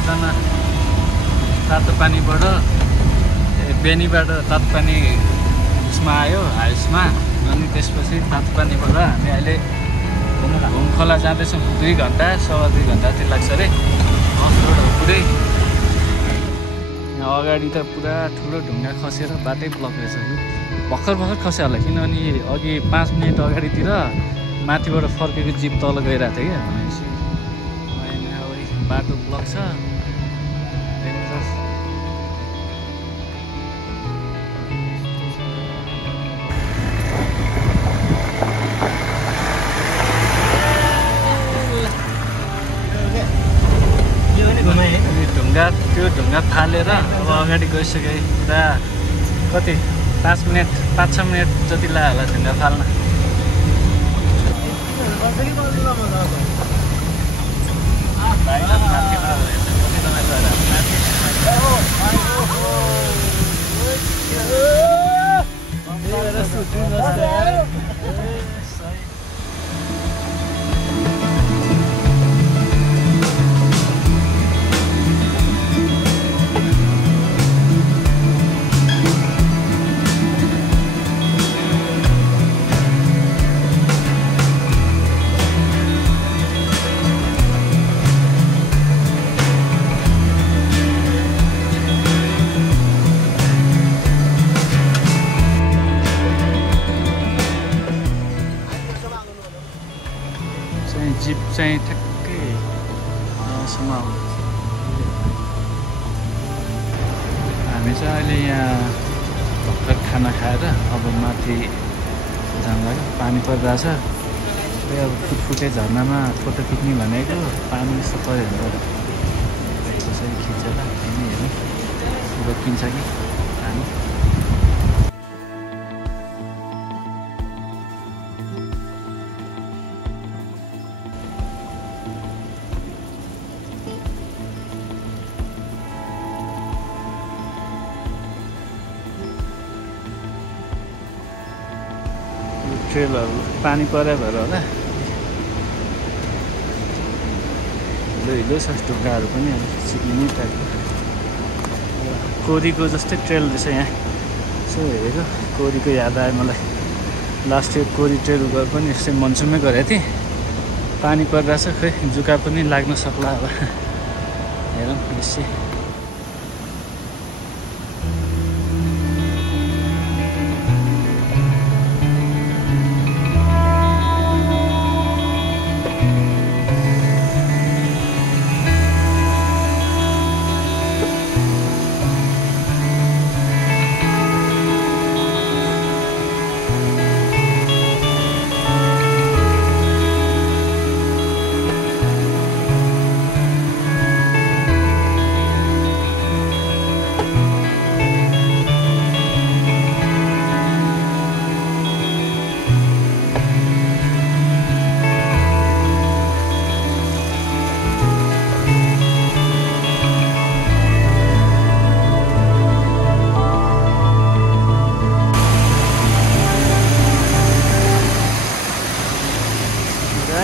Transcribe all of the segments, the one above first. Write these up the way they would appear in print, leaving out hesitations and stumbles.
चारजना तातो पानीबाट बेनीबाट तातो पानी उसमा आयो हाउसमा। अनि त्यसपछि तातो पानीबाट हामी अहिले घुमखोला जाँदैछौँ। 2 घन्टा 2.5 घन्टा चाहिँ लाग्छ अरे अफ रोड हो पुरै। यहाँ अगाडि त पुरा ठुलो ढुङ्गा खसेर बाटै ब्लक रहेछ। यो भर्खर खस्यो होला, किनभने अघि 5 मिनट अगाडितिर माथिबाट फर्केको जिप तल गइरहेको थियो क्या। भनेपछि अब बाटो ब्लक छ। त्यो ढुङ्गा फालेर अब अगाडि गइसके पुरा कति 5 मिनट 5-6 मिनट जति लाग्यो होला ढुङ्गा फाल्न। जिप चाहिँ ठ्याक्कै यहाँसम्म आउँछ। हामी चाहिँ अहिले यहाँ भर्खर खाना खाएर अब माथि जान लाग्यो। पानी परिरहेछ। अब फुटफुटे झर्नामा फोटो खिच्ने भनेको पानी यस्तो पऱ्यो भने त्यसरी खिचेर हेर्नु रोकिन्छ कि पानी। ट्रेलहरू पानी पऱ्यो भएर होला हिलो छ। ढुङ्गाहरू पनि चिप्लिने टाइपको कोरीको जस्तै ट्रेल रहेछ यहाँ। यसो हेरेको कोरीको याद आयो मलाई। लास्ट इयर कोरी ट्रेल पनि यस्तै मनसुनमै गरेको थिएँ। पानी परिरहेछ, खै जुका पनि लाग्न सक्ला होला। हेरौँ यसै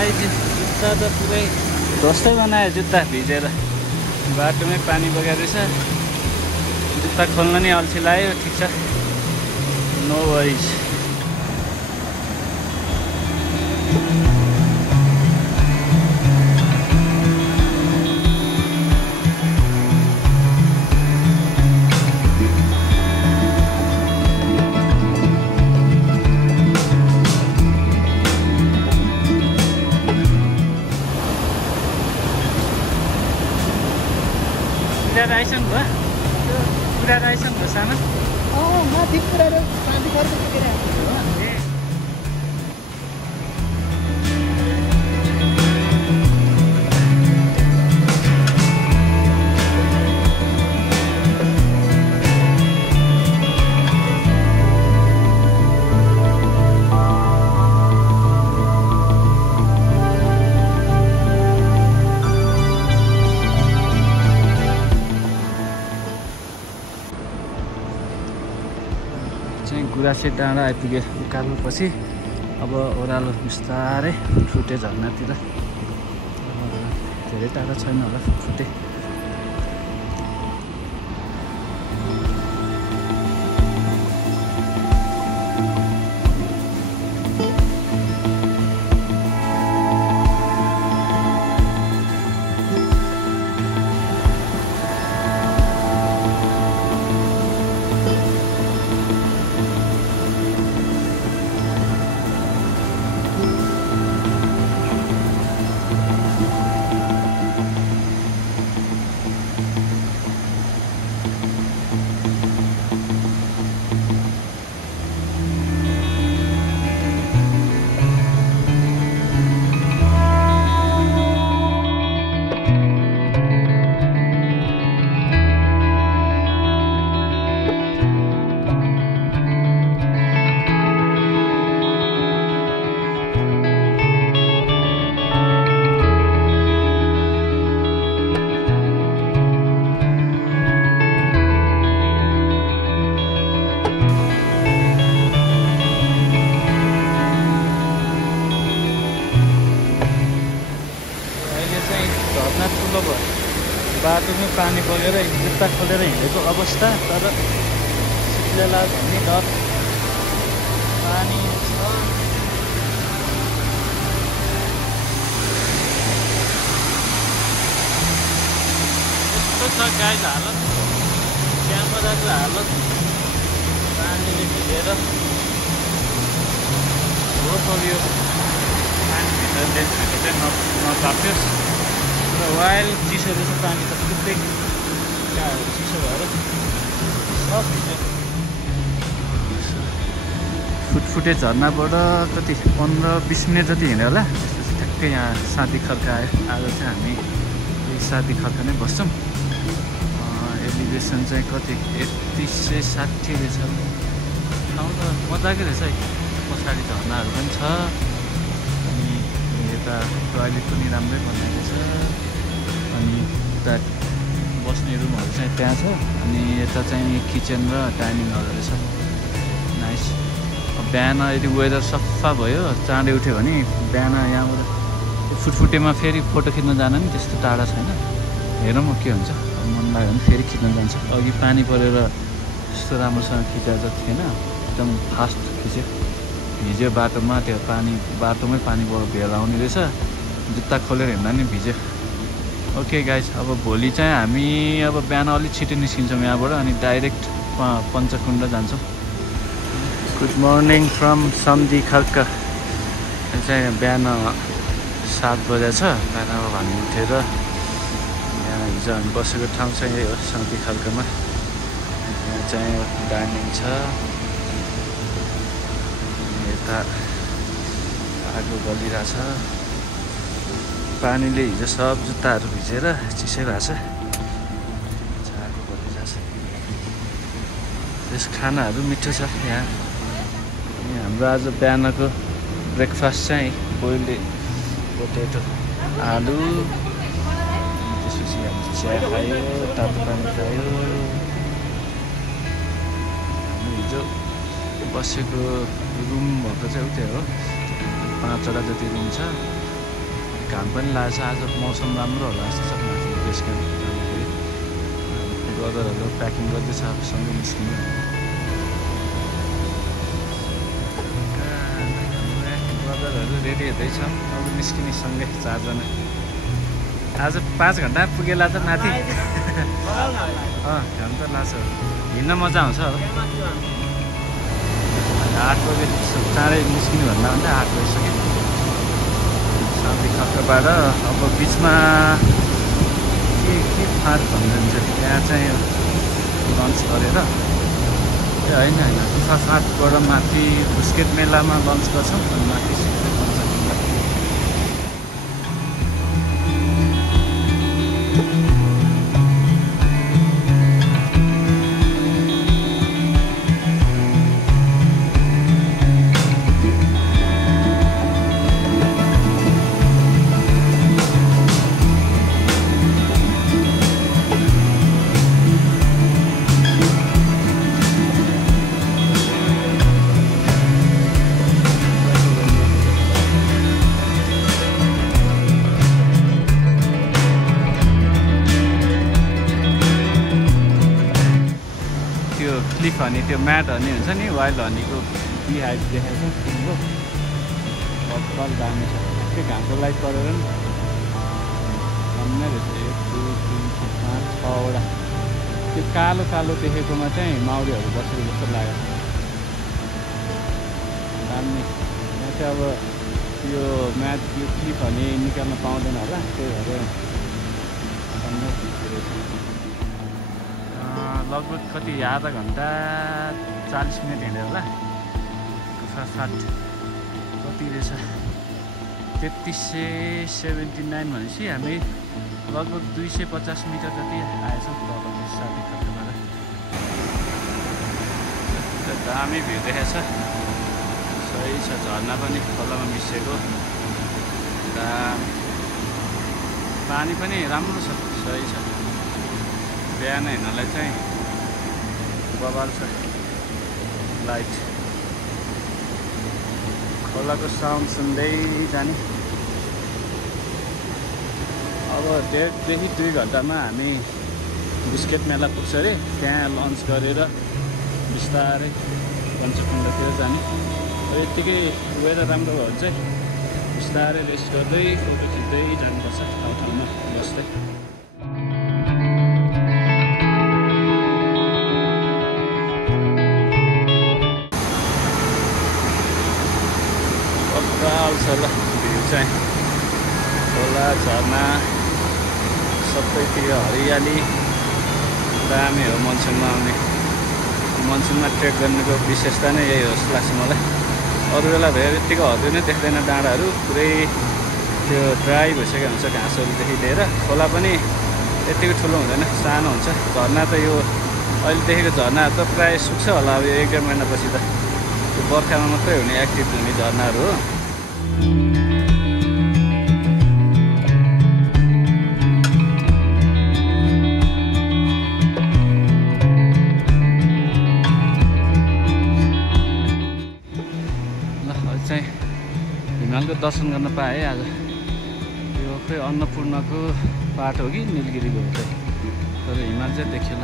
जुत्ता त पुरै ध्वस्तै बनायो। जुत्ता भिजेर बाटोमै पानी बगेर रहेछ। जुत्ता खोल्न नि अल्छी लाग्यो। ठिक छ, नो वरिज। आइसन भयो पुरा आइसन भयो सानो। माथि पुरा पानी पर्छ गुराँसे डाँडा आइपुगे उकाल्नुपछि अब ओह्रालो बिस्तारै फुटे झर्नातिर धेरै टाढा छैन होला फुटे बाटोमै पानी बगेर जुत्ता खोलेर हिँडेको अवस्था। तर सिक्लेला भन्ने डर, पानी छ। यस्तो छ गाइज हालत, क्यामेराको हालत पानीले भिजेर हो। यो पानीभित्र लेन्सभित्र चाहिँ नताप्योस्। र वाइल चिसो रहेछ पानी त, फुट्दै चिसो भएर सब भिज्यो। फुटफुटे झर्नाबाट कति 15-20 मिनट जति हिँड्यो होला। त्यसपछि ठ्याक्कै यहाँ साथी खर्का आयो। आज चाहिँ हामी यही साथी खर्का नै बस्छौँ। एलिभेसन चाहिँ कति 3160 रहेछ। ठाउँ त मजाकै रहेछ है। पछाडि झर्नाहरू पनि छ, अनि यता टोयलेट पनि राम्रै बनाएको छ, अनि उता बस्ने रुमहरू चाहिँ त्यहाँ छ, अनि यता चाहिँ किचन र डाइनिङ हल रहेछ। नाइस। बिहान यदि वेदर सफा भयो, चाँडै उठ्यो भने बिहान यहाँबाट फुटफुटेमा फेरि फोटो खिच्न जान नि त्यस्तो टाढा छैन। हेरौँ के हुन्छ, मन लाग्यो भने फेरि खिच्न जान्छ। अघि पानी परेर त्यस्तो राम्रोसँग खिचेको थिएन, एकदम फास्ट खिच्यो। भिज्यो बाटोमा, त्यो पानी बाटोमै पानी भेल आउने रहेछ। जुत्ता खोलेर हिँड्दा नि भिज्यो। ओके गाइज, अब भोलि चाहिँ हामी अब बिहान अलिक छिटो निस्किन्छौँ यहाँबाट, अनि डाइरेक्ट पञ्चकुण्ड जान्छौँ। Good morning from Samdhi Kharka. चाहिँ बिहान 7 बजे छ। बिहान अब हामी उठेर यहाँ हिजो हामी बसेको ठाउँ चाहिँ यही हो, सम्धी खर्कामा। यहाँ चाहिँ डाइनिङ छ, यता आगो बलिरहेछ। पानीले हिजो सब जुत्ताहरू भिजेर चिसै भएको छ। आगो बलिरहेछ। त्यस खानाहरू मिठो छ यहाँ। अनि हाम्रो आज बिहानको ब्रेकफास्ट चाहिँ बोइल्ड पोटेटो, आलु, त्यसपछि हामी चिया खायो, तातो पानी खायो। हामी हिजो बसेको रुम भएको चाहिँ उतै हो, 5वटा जति रुम छ। घाम पनि लागेको छ। आज मौसम राम्रो होला जस्तो छ। माथि बेस क्याम्प जाँदाखेरि ब्रदरहरू प्याकिङ गर्दैछ, अब सँगै निस्किनु। ब्रदरहरू रेडी हुँदैछ, अब निस्किने सँगै 4 जना। आज 5 घन्टा पुगेला त माथि। घाम त लाग्छ, हिँड्न मजा आउँछ हो। 8 बजे चाँडै निस्किनु भन्दा 8 बजिसक्यो सम्धी खर्काबाट। अब बिचमा के फाँट भन्नुहुन्छ, त्यहाँ चाहिँ लन्च गरेर होइन फाँटबाट माथि बुस्केट मेलामा लन्च गर्छौँ, अनि माथि सिधै पञ्चकुण्ड। क्लिफ हनी, त्यो म्याट हनी हुन्छ नि, वाइल्ड हनीको बिहाइभ देखाएको छ तिम्रो। बल दामी छ। त्यो घामको लाइट परेर नि दामी रहेछ। 1 2 3 4 5 6वटा। त्यो कालो कालो देखेकोमा चाहिँ माउरीहरू बसेको जस्तो लाग्यो। दामी। यहाँ चाहिँ अब यो म्याट, यो क्लिफ हनी निकाल्न पाउँदैन होला, त्यही भएर लगभग कति आधा घन्टा 40 मिनट हिँड्यो होला। फाट कति रहेछ 3379 भनेपछि हामी लगभग 250 मिटर जति आएछौँ तल साथी खर्काबाट। दामी भ्यू देखाएको छ, सही छ। झर्ना पनि खोलामा मिसिएको, पानी पनि राम्रो छ, सही छ। बिहान हिँड्नलाई चाहिँ बबाल छ। लाइट खोलाको साउन्ड सुन्दै जाने। अब 1.5देखि 2 घन्टामा हामी बिस्केट मेला पुग्छ अरे। त्यहाँ लन्च गरेर बिस्तारै पञ्चकुण्डतिर जाने। यत्तिकै वेदर राम्रो भयो भने चाहिँ बिस्तारै रेस्ट गर्दै फोटो खिच्दै जानुपर्छ ठाउँमा बस्दै। आउँछ ल भ्यू चाहिँ खोला झरना सबैतिर हरियाली दामी हो। मनसुनमा आउने मनसुनमा ट्रेक गर्नुको विशेषता नै यही हो जस्तो लाग्छ मलाई। अरू बेला धेरै यत्तिको हरियो नै देख्दैन डाँडाहरू, पुरै त्यो ड्राई भइसकेको हुन्छ घाँसहरूदेखि लिएर। खोला पनि यत्तिको ठुलो हुँदैन, सानो हुन्छ। झरना त यो अहिले देखेको झरनाहरू त प्रायः सुक्छ होला अब 1-1.5 महिनापछि त। त्यो बर्खामा मात्रै हुने एक्टिभ हुने झरनाहरू हो। हिमालको दर्शन गर्न पाएँ आज। यो खै अन्नपूर्णको पाठ हो कि निलगिरीको हो चाहिँ, तर हिमाल चाहिँ देखियो ल।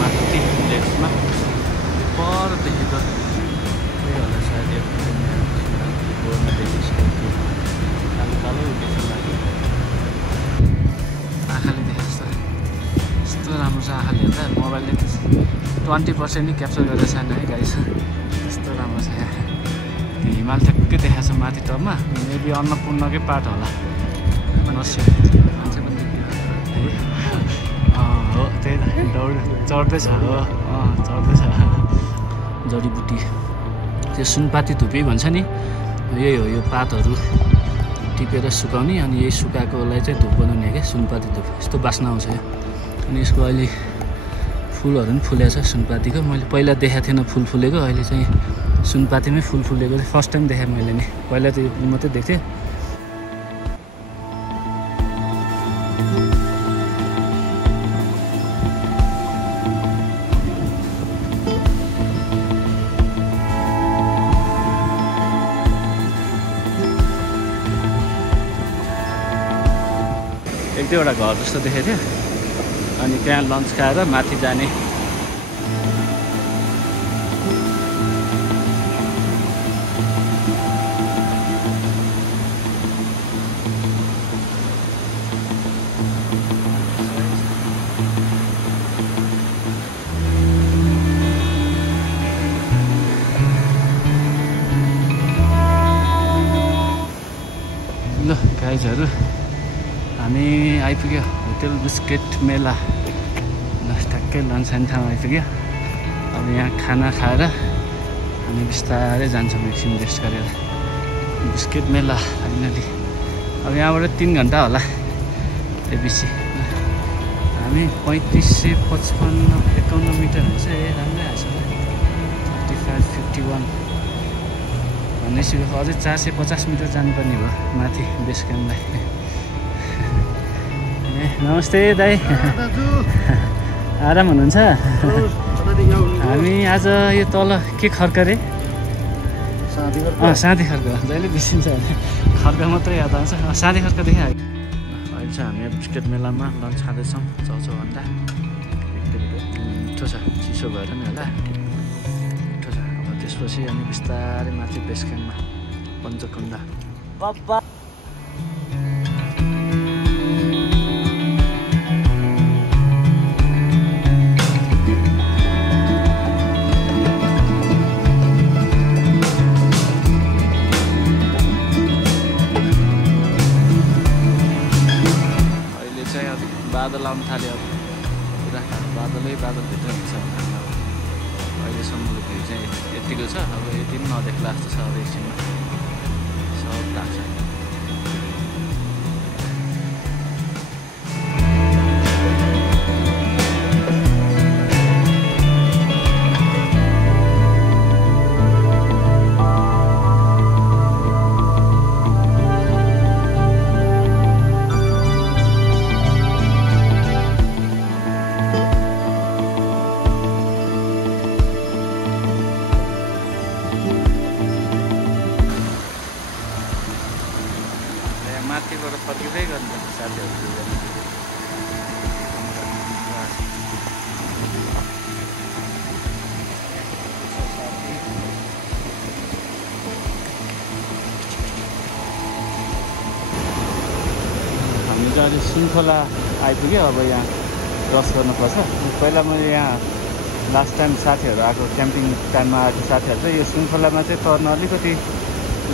माथि लेफ्टमा पर देखेको त्यही होला सायद गोरमा देखिसक्यो। कालो कालो देख्नु लाग्यो, आँखाले देखे जस्तो यस्तो राम्रो छ। आँखाले हेर्दा मोबाइलले 20% नै क्याप्चर गरेर छैन है गाइस, यस्तो राम्रो छ यहाँ। हिमाल ठ्याक्कै देखाएको छ माथि टपमा। मेबी अन्नपूर्णकै पाठ होला। नसिक मान्छे पनि हो त्यही त चढ्दैछ हो चढ्दैछ। जडीबुटी त्यो सुनपाती धुपी भन्छ नि, यही हो। यो पातहरू टिपेर सुकाउने अनि यही सुकाएकोलाई चाहिँ धुप बनाउने क्या, सुनपाती धुप। यस्तो बास्ना आउँछ यो। अनि यसको अहिले फुलहरू पनि फुलेको छ सुनपातीको। मैले पहिला देखाएको थिएन फुल फुलेको, अहिले चाहिँ सुनपातीमै फुल फुलेको चाहिँ फर्स्ट टाइम देखेँ मैले नि। पहिला त यो फुल मात्रै देख्थेँ। एक दुईवटा घर जस्तो देखेको थियो। अनि त्यहाँ लन्च खाएर माथि जाने। ल गाइजहरू हामी आइपुग्यो होटल बिस्केट मेला। ल ठ्याक्कै लन्च खाने ठाउँ आइपुग्यो। अब यहाँ खाना खाएर हामी बिस्तारै जान्छौँ एकछिन रेस्ट गरेर। बिस्केट मेला फाइनली। अब यहाँबाट 3 घन्टा होला एबिसी। हामी 3555 मिटर हुन्छ। राम्रै आएछ 3551 भनेपछि अझै 450 मिटर जानुपर्ने भयो माथि बेस क्याम्पलाई। नमस्ते दाइ, आराम हुनुहुन्छ? हामी आज यो तल के खर्क रे? साँधी खर्क। जहिले बिर्सिन्छ खर्क मात्रै याद आउँछ। साँधी खर्क देखायो। अहिले चाहिँ हामी बिस्केट मेलामा लन्च खाँदैछौँ। चाउचाउ भन्दा एकदम मिठो छ, चिसो भएर नि होला मिठो छ। अब त्यसपछि हामी बिस्तारै माथि बेस क्याम्पमा पञ्चकुण्ड। बादल आउनु थाल्यो। अब पुरा बादलै बादलभित्र हुन्छ। अहिलेसम्मको भ्यू चाहिँ यतिको छ। अब यति पनि नदेख्ला जस्तो छ। अब एकछिनमा सब लाग्छ। मैले सुनखोला आइपुगेँ। अब यहाँ क्रस गर्नुपर्छ। पहिला मैले यहाँ लास्ट टाइम साथीहरू आएको क्याम्पिङ टाइममा आएको साथीहरू चाहिँ यो सुनखोलामा चाहिँ तर्न अलिकति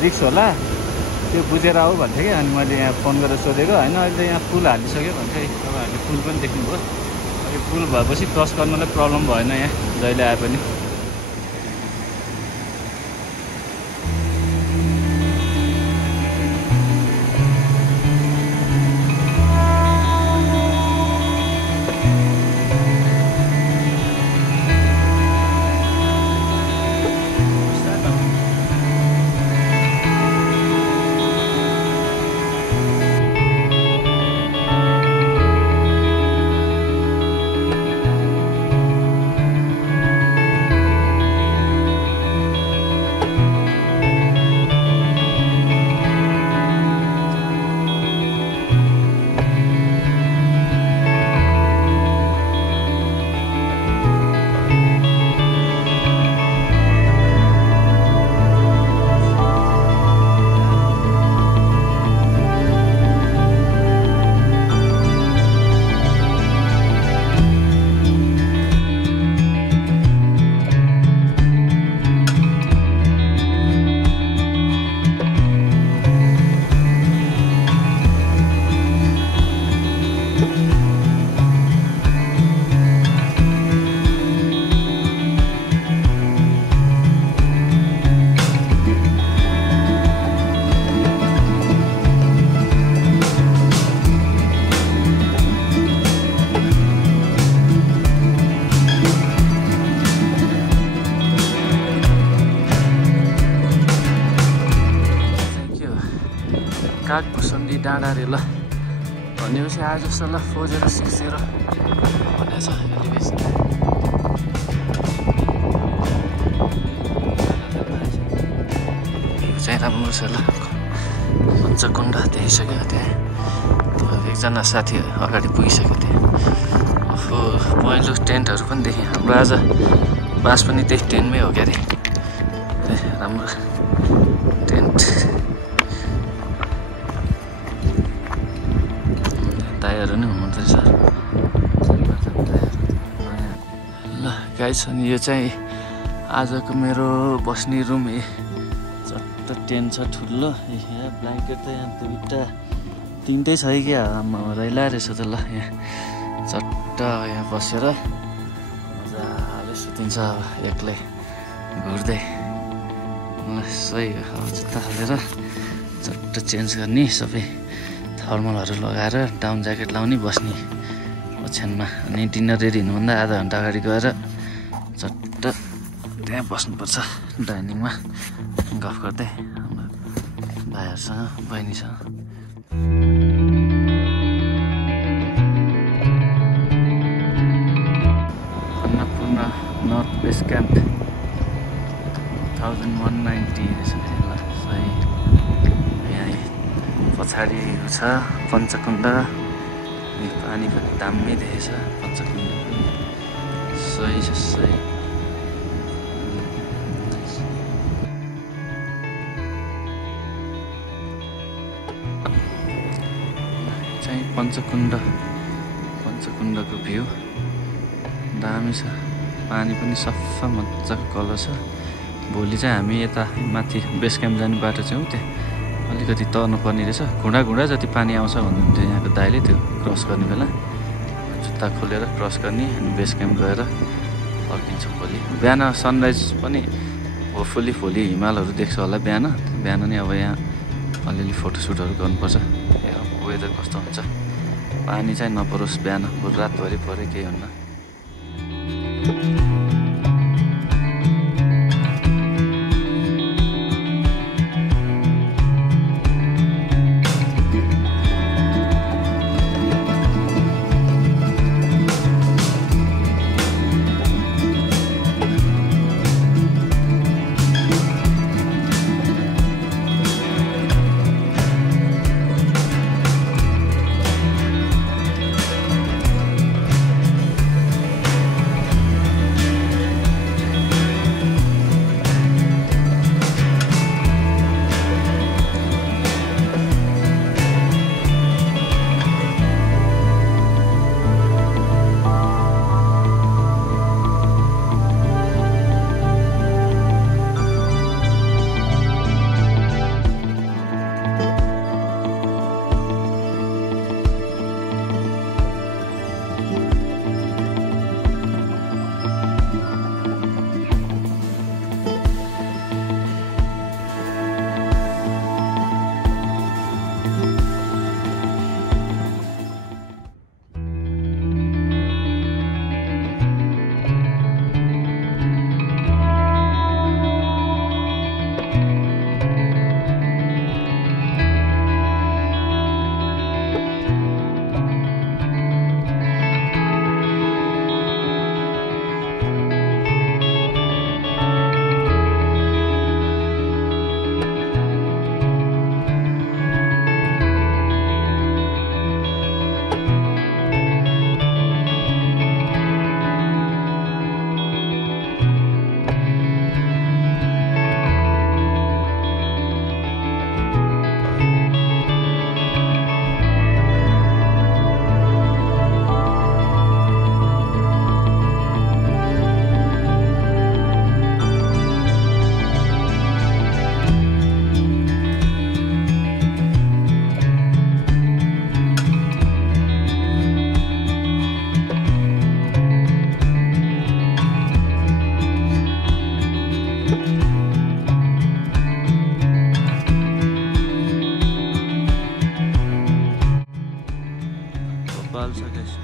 रिक्स होला त्यो बुझेर आऊ भन्थ्यो कि। अनि मैले यहाँ फोन गरेर सोधेको होइन, अहिले यहाँ पुल हालिसक्यो भन्छ। तपाईँहरूले पुल पनि देख्नुभयो। यो पुल भएपछि क्रस गर्नलाई प्रब्लम भएन यहाँ जहिले आए पनि। कागभुसुन्डी डाँडा रे ल भनेपछि आज जस्तो ल 406 भनेको छ एलिभेसन। भ्यू चाहिँ राम्रो छ ल। पञ्चकुण्ड देखिसक्यो त्यहाँ। एकजना साथी अगाडि पुगिसक्यो त्यहाँ। पहिलो टेन्टहरू पनि देखेँ। हाम्रो आज बास पनि त्यही टेन्टमै हो क्या अरे। राम्रो टेन्ट। टायरहरू नि हुनुहुँदो रहेछ ल गाइस। अनि यो चाहिँ आजको मेरो बस्ने रुम। चट्ट टेन्ट छ ठुलो। यहाँ ब्ल्याङ्केट त यहाँ दुईवटा तिनटै छ है क्या। रैला रहेछ त ल। यहाँ चट्ट यहाँ बसेर मजाले सुतिन्छ अब एक्लै घुर्दै ल। सही हो। जुत्ता हालेर चट्ट चेन्ज गर्ने, सबै थर्मलहरू लगाएर डाउन ज्याकेट लाउने, बस्ने ओछ्यानमा। अनि डिनर रेडी हुनुभन्दा आधा घन्टा अगाडि गएर चट्ट त्यहाँ बस्नुपर्छ डाइनिङमा गफ गर्दै हाम्रो भाइहरूसँग बहिनीसँग। अन्नपूर्ण नर्थ बेस क्याम्प 1190 रहेछ ल। सही। यहाँ पछाडि छ पञ्चकुण्ड। पानी पनि दामी देखेछ पञ्चकुण्ड पनि। सही छ सही। चाहिँ पञ्चकुण्डको भ्यू दामी छ। पानी पनि सफा मजाको कलर छ। भोलि चाहिँ हामी यता माथि बेस क्याम्प जाने बाटो चाहिँ हो त्यहाँ अलिकति तर्नु पर्ने रहेछ। घुँडा जति पानी आउँछ भन्नुहुन्थ्यो यहाँको दाइले। त्यो क्रस गर्ने बेला जुत्ता खोलेर क्रस गर्ने। अनि बेस क्याम्प गएर फर्किन्छौँ भोलि बिहान। सनराइज पनि होपफुल्ली भोलि हिमालहरू देख्छ होला बिहान। बिहान नै अब यहाँ अलिअलि फोटोसुटहरू गर्नुपर्छ। वेदर कस्तो हुन्छ। पानी चाहिँ नपरोस् बिहान, बरु रातभरि पऱ्यो केही हुन्न।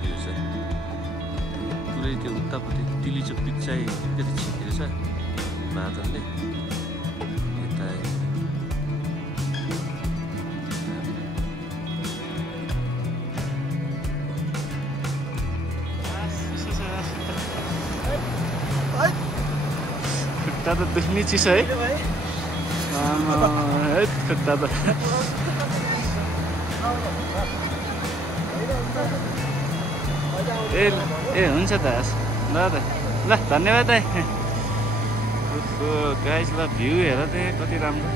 भ्यू चाहिँ पुरै त्यो उतापट्टि तिलिचोक पिक चाहिँ अलिकति छिकेको छ बादलले यता खुट्टा त दुख्ने चिसो है खुट्टा त ए हुन्छ त ल ल धन्यवाद है गाइस ल भ्यू हेर त कति राम्रो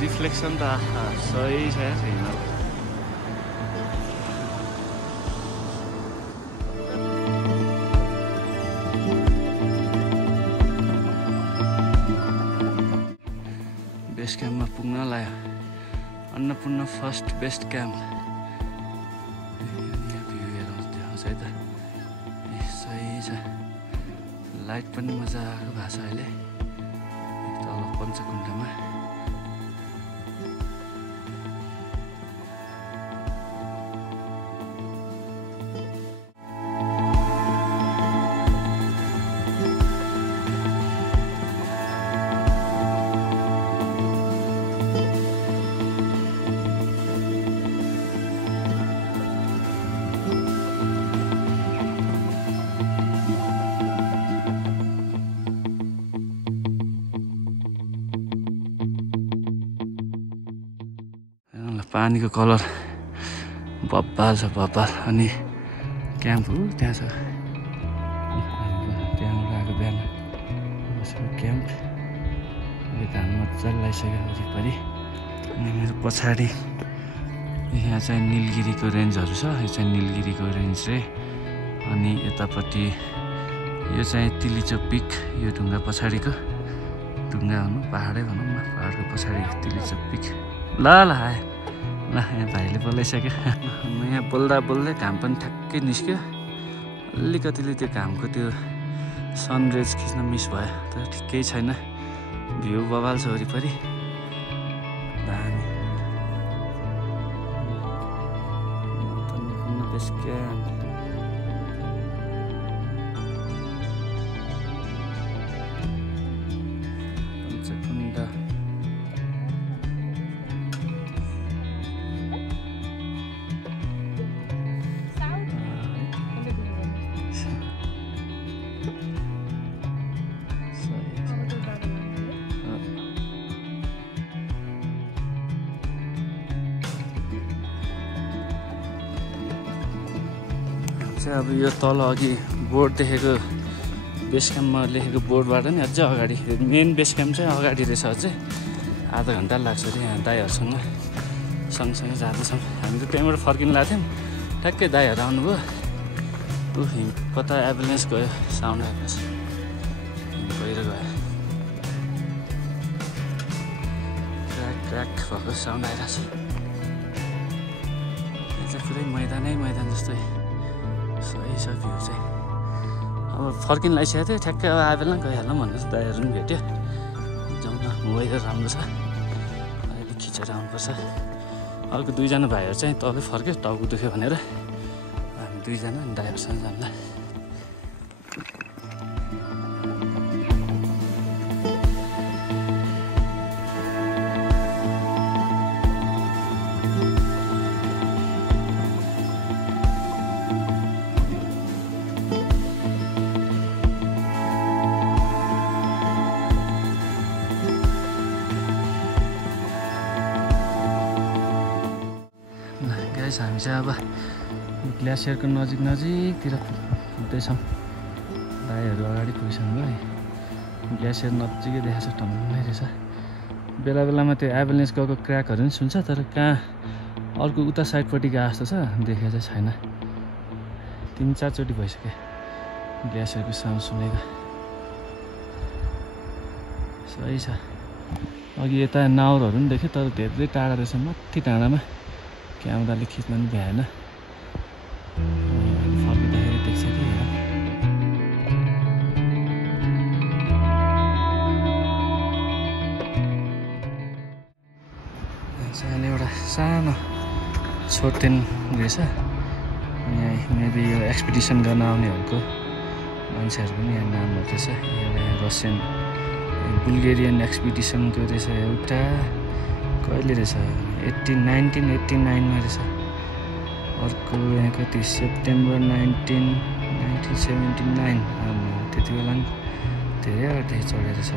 रिफ्लेक्सन त सही छ छैन बेस क्याम्पमा पुग्न लाग्यो Annapurna first best camp light पनि मजाको भएको छ अहिले तल पञ्चकुण्डमा पानीको कलर बब्बाल छ बब्बाल अनि क्याम्प त्यहाँ छ त्यहाँबाट आएको बिहान क्याम्प अहिले घाम मजाले लगाइसक्यो वरिपरि अनि मेरो पछाडि यहाँ चाहिँ निलगिरीको रेन्जहरू छ यो चाहिँ निलगिरीको रेन्ज रे अनि यतापट्टि यो चाहिँ तिलिचोक पिक यो ढुङ्गा पछाडिको ढुङ्गा भनौँ पहाडै भनौँ न पहाडको पछाडि तिलिचोक पिक ल आयो ल यहाँ भाइले बोलाइसक्यो यहाँ बोल्दा बोल्दै घाम पनि ठ्याक्कै निस्क्यो अलिकतिले त्यो घामको त्यो सनरेज खिच्न मिस भयो तर ठिकै छैन भ्यू बबाल छ वरिपरि दामी पञ्चकुण्ड अब यो तल अघि बोर्ड देखेको बेस क्याम्पमा लेखेको बोर्डबाट नि अझै अगाडि मेन बेस क्याम्प चाहिँ अगाडि रहेछ अझै आधा घन्टा लाग्छ अरे यहाँ दाइहरूसँग सँगसँगै जाँदैछौँ हामी त त्यहीँबाट फर्किनु लाग्थ्यौँ ठ्याक्कै दाइहरू आउनुभयो ऊ हिम कता एम्बुलेन्स गयो साउन्ड आएको छ गएर गयो क्र्याक क्र्याक भएको साउन्ड आइरहेको छ यहाँ चाहिँ पुरै मैदान जस्तै सही छ भ्यू चाहिँ अब फर्किन लागिसकेको थियो ठ्याक्कै अब आए बेला गइहाल्नु भनेर दाइहरू पनि भेट्यो जाउँ न वेदर राम्रो छ अहिले खिचेर आउनुपर्छ अर्को दुईजना भाइहरू चाहिँ तलै फर्क्यो टाउको दुख्यो भनेर हामी दुईजना अनि दाइहरूसँग जान्ला हामी चाहिँ अब ग्लेसियरको नजिकतिर पुग्दैछौँ दाइहरू अगाडि पुगिसक्नु भयो ग्लेसियर नजिकै देखाएको छ टन्नै रहेछ बेला बेलामा त्यो एभलेन्स गएको क्र्याकहरू पनि सुन्छ तर कहाँ अर्को उता साइडपट्टि गएको जस्तो छ देखेको चाहिँ छैन 3-4 चोटि भइसक्यो ग्लेसियरको साउन्ड सुनेको सही छ अघि यता नाउरहरू पनि देख्यो तर धेरै टाढा रहेछ माथि डाँडामा क्यामेराले खिच्न पनि भ्याएन फर्किँदाखेरि देख्छ कि अहिले एउटा सानो छोटेन रहेछ यहाँ मेबी यो एक्सपिडिसन गर्न आउनेहरूको मान्छेहरू पनि यहाँ नामहरू रहेछ। एउटा रसियन बुल्गेरियन एक्सपिडिसनको रहेछ एउटा, कहिले रहेछ 1989मा रहेछ। अर्को यहाँ कति सेप्टेम्बर 1979 त्यति बेला पनि धेरै अगाडिदेखि चढेर रहेछ।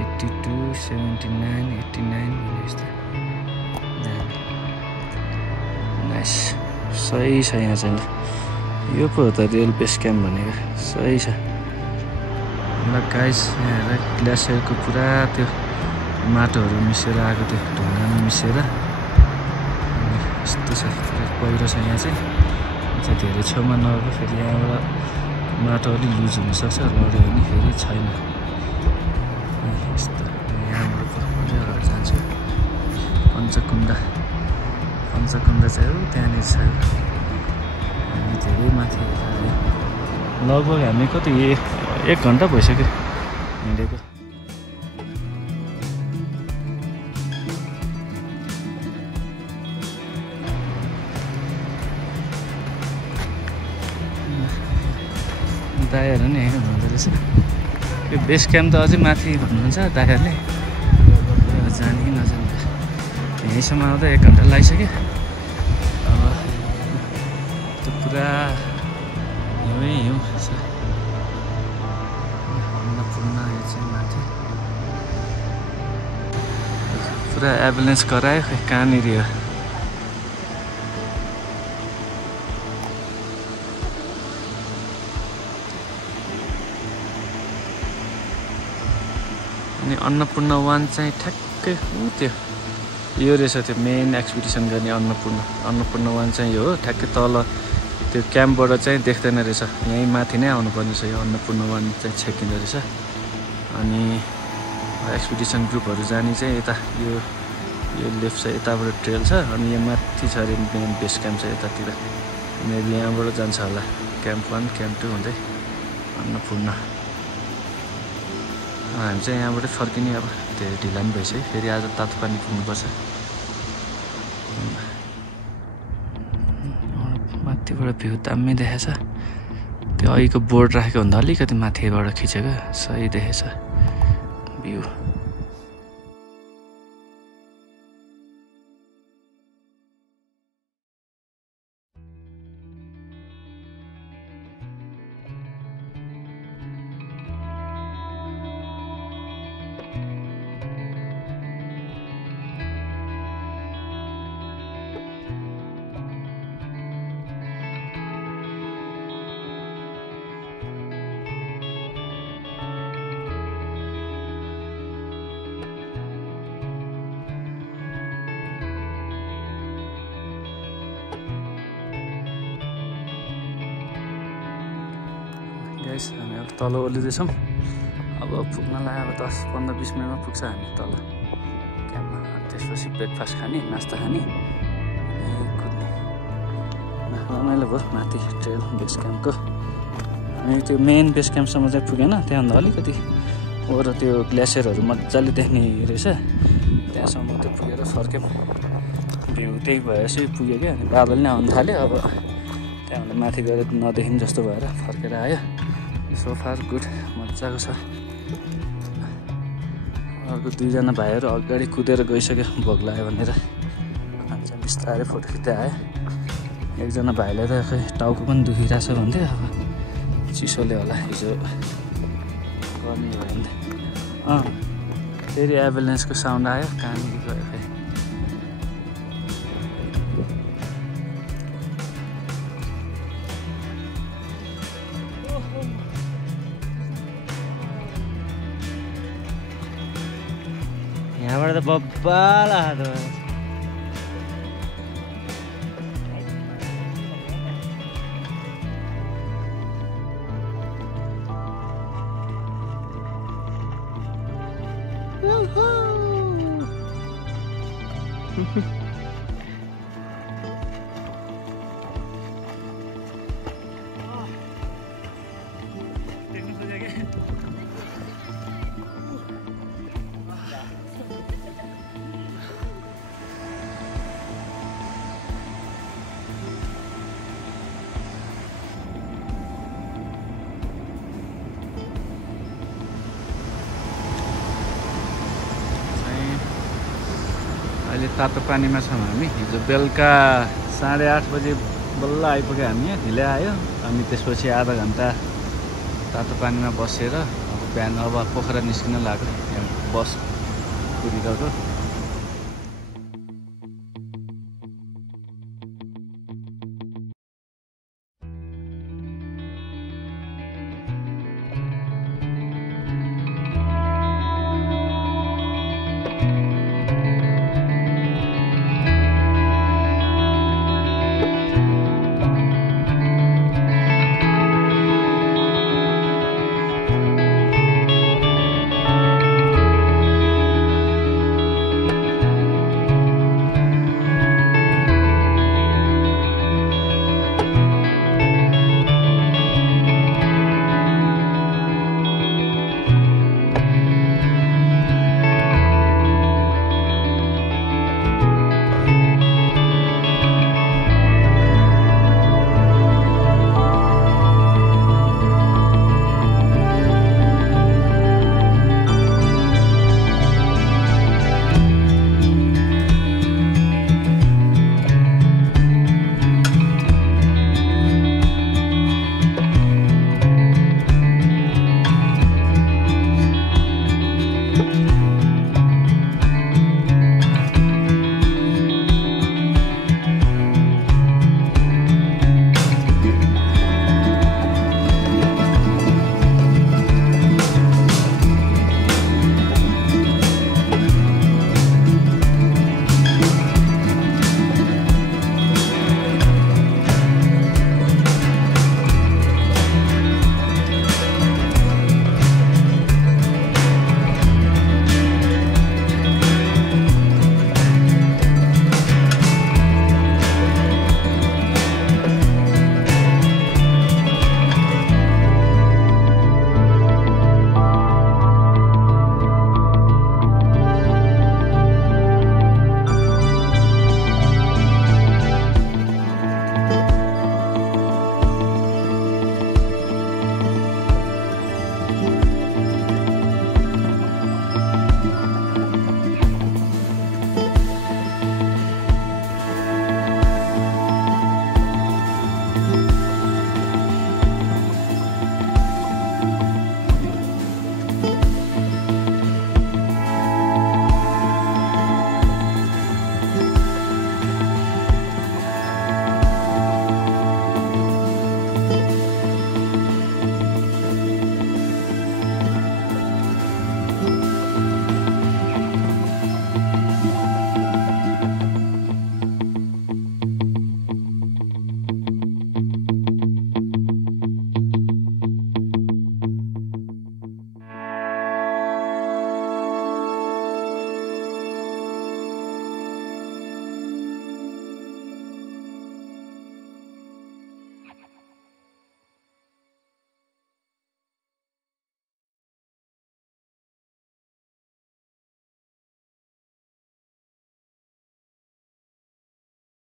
82, 79, 89 यस्तो। नाइस, सही छ यहाँ चाहिँ। यो पो हो त रियल बेस क्याम्प भनेको, सही छ। ल गाइस, यहाँ हेर ग्लेसियरको पुरा त्यो माटोहरू मिसेर आएको, त्यो ढुङ्गामा मिसेर यस्तो छ। पहिरो छ यहाँ चाहिँ धेरै छेउमा नगएको, फेरि यहाँबाट माटो अलिक लुज हुनसक्छ, लड्यो भने फेरि छैन। यस्तो यहाँबाट अलि अगाडि जान्छु। पञ्चकुण्ड चाहिँ हो त्यहाँनिर छ। हामी धेरै माथि आयो, लगभग हामी कति 1 घन्टा भइसक्यो हिँडेको। दायाहरू नि हेर्नु हुँदो रहेछ। यो बेस क्याम्प त अझै माथि भन्नुहुन्छ दायाहरूले, जाने कि नजाने। यहीँसम्म आउँदा 1 घन्टा लागिसक्यो। अब त्यो पुरा हिउँ छ। अन्नपूर्ण यो चाहिँ माथि पुरा एम्बुलेन्स गरायो, खै कहाँनिर हो। अनि अन्नपूर्ण 1 चाहिँ ठ्याक्कै त्यो यो रहेछ, त्यो मेन एक्सपिडिसन गर्ने अन्नपूर्ण 1 चाहिँ यो हो। ठ्याक्कै तल त्यो क्याम्पबाट चाहिँ देख्दैन रहेछ, यहीँ माथि नै आउनुपर्ने छ। यो अन्नपूर्ण 1 चाहिँ छेकिँदो रहेछ। अनि एक्सपिडिसन ग्रुपहरू जाने चाहिँ यता यो लेफ्ट छ, यताबाट ट्रेल छ। अनि यो माथि छ अरे मेन बेस क्याम्प चाहिँ यतातिर। मेबी यहाँबाट जान्छ होला क्याम्प 1 क्याम्प 2 हुँदै अन्नपूर्ण। हामी चाहिँ यहाँबाट फर्किने, अब धेरै ढिला पनि भइसक्यो। फेरि आज तातो पानी पुग्नुपर्छ। माथिबाट भ्यू दामी देखेछ। त्यो अहिलेको बोर्ड राखेको भन्दा अलिकति माथिबाट खिचेको सही देखेछ भ्यू। हामी अब तल ओर्लिँदैछौँ। अब पुग्नलाई अब 10-15-20 मिनटमा पुग्छ हामी तल क्याम्पमा। त्यसपछि ब्रेकफास्ट खाने, नास्ता खाने, कुद्ने। रमाइलो भयो माथि ट्रेल बेस क्याम्पको। हामी त्यो मेन बेस क्याम्पसम्म चाहिँ पुगेन, त्यहाँभन्दा अलिकति वर त्यो ग्लेसियरहरू मजाले देख्ने रहेछ, त्यहाँसम्म त्यो पुगेर फर्क्यौँ। भ्यू त्यही भएपछि पुग्यो क्या। अनि बादल नै आउनु थाल्यो। अब त्यहाँभन्दा माथि गएर नदेखिने जस्तो भएर फर्केर आयो। सो फार गुड, मजाको छ। अर्को 2जना भाइहरू अगाडि कुदेर गइसक्यो भोक लाग्यो भनेर। अनि चाहिँ बिस्तारै फोटो खिच्दै आयो। एकजना भाइलाई त खै टाउको पनि दुखिरहेछ भन्थ्यो, अब चिसोले होला हिजो गर्मी भयो भने। फेरि एम्बुलेन्सको साउन्ड आयो, कहाँनिर गयो खै। यहाँबाट त बब्बाल हात तातो पानीमा छौँ हामी। हिजो बेलुका 8:30 बजे बल्ल आइपुग्यो हामी यहाँ, ढिलै आयो। अनि त्यसपछि आधा घन्टा तातो पानीमा बसेर अब बिहान अब पोखरा निस्किन लाग्यो। यहाँ बस कुरिरहेको